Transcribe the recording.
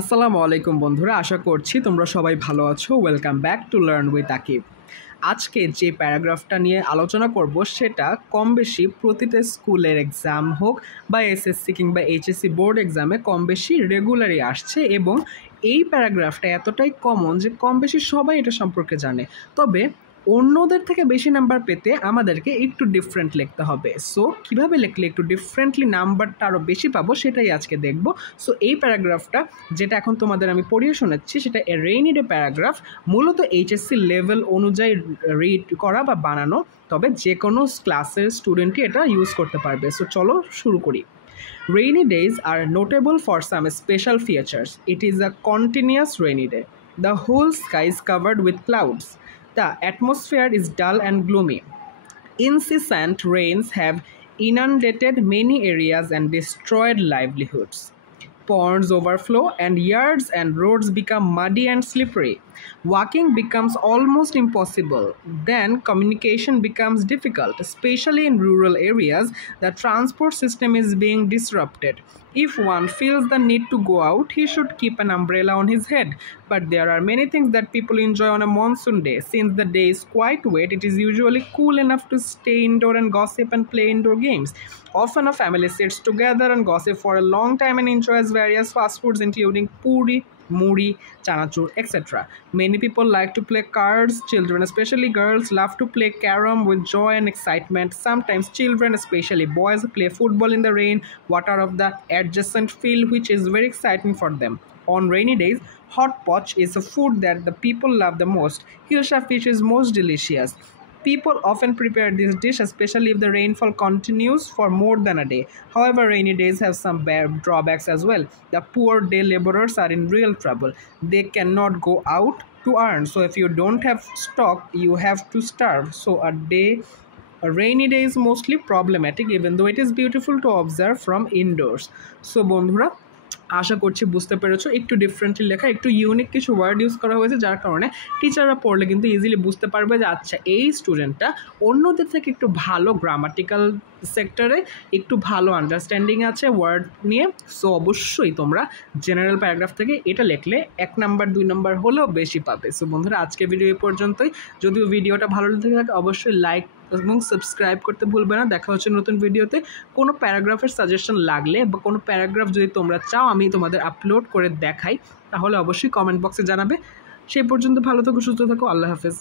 আসসালামু আলাইকুম বন্ধুরা, আশা করছি তোমরা সবাই ভালো আছো। Welcome back to learn with Aqib. আজকে যে প্যারাগ্রাফটা নিয়ে আলোচনা করব সেটা কম বেশি প্রতিটা স্কুলের এক্সাম হোক বা এসএসসি কিংবা এইচএসসি বোর্ড এক্সামে কম বেশি রেগুলারই আসছে এবং এই প্যারাগ্রাফটা এতটাই কমন যে কম বেশি সবাই এটা সম্পর্কে জানে। তবে অন্যদের থেকে বেশি নাম্বার পেতে আমাদেরকে একটু ডিফারেন্ট লিখতে হবে। সো কীভাবে লিখলে একটু ডিফারেন্টলি নাম্বারটা আরও বেশি পাবো সেটাই আজকে দেখব। সো এই প্যারাগ্রাফটা যেটা এখন তোমাদের আমি পড়িয়ে শোনাচ্ছি সেটা এ রেইনি ডে প্যারাগ্রাফ, মূলত এইচএসসি লেভেল অনুযায়ী রিড করা বা বানানো, তবে যে কোনো ক্লাসের স্টুডেন্টই এটা ইউজ করতে পারবে। সো চলো শুরু করি। Rainy days are notable for some special features. It is a continuous rainy day. The whole sky is covered with clouds. The atmosphere is dull and gloomy. Incessant rains have inundated many areas and destroyed livelihoods. Ponds overflow and yards and roads become muddy and slippery. Walking becomes almost impossible. Then communication becomes difficult, especially in rural areas. The transport system is being disrupted. If one feels the need to go out, he should keep an umbrella on his head. But there are many things that people enjoy on a monsoon day. Since the day is quite wet, it is usually cool enough to stay indoor and gossip and play indoor games. Often a family sits together and gossip for a long time and enjoys various fast foods including puri, muri, chanachur, etc. Many people like to play cards. Children, especially girls, love to play carom with joy and excitement. Sometimes children, especially boys, play football in the rain water of the adjacent field, which is very exciting for them. On rainy days, hot pot is a food that the people love the most. Hilsa fish is most delicious. People often prepare this dish, especially if the rainfall continues for more than a day. However, rainy days have some drawbacks as well. The poor day laborers are in real trouble. They cannot go out to earn. So if you don't have stock, you have to starve. So a rainy day is mostly problematic, even though it is beautiful to observe from indoors. So বন্ধুরা, আশা করছি বুঝতে পেরেছো। একটু ডিফারেন্টলি লেখা, একটু ইউনিক কিছু word use করা হয়েছে, যার কারণে টিচাররা পড়লে কিন্তু ইজিলি বুঝতে পারবে যে আচ্ছা এই স্টুডেন্টটা অন্যদের থেকে একটু ভালো গ্রামাটিক্যাল সেক্টরে একটু ভালো আন্ডারস্ট্যান্ডিং আছে ওয়ার্ড নিয়ে। সো অবশ্যই তোমরা জেনারেল প্যারাগ্রাফ থেকে এটা লিখলে 1 নাম্বার 2 নাম্বার হলেও বেশি পাবে। সো বন্ধুরা, আজকে ভিডিও এই পর্যন্তই। যদিও ভিডিওটা ভালো লেগে থাকে অবশ্যই লাইক এবং সাবস্ক্রাইব করতে ভুলবে না। দেখা হচ্ছে নতুন ভিডিওতে। কোনো প্যারাগ্রাফের সাজেশন লাগলে বা কোনো প্যারাগ্রাফ যদি তোমরা চাও আমি তোমাদের আপলোড করে দেখাই, তাহলে অবশ্যই কমেন্ট বক্সে জানাবে। সেই পর্যন্ত ভালো থাকো, সুস্থ থাকো, আল্লাহ হাফেজ।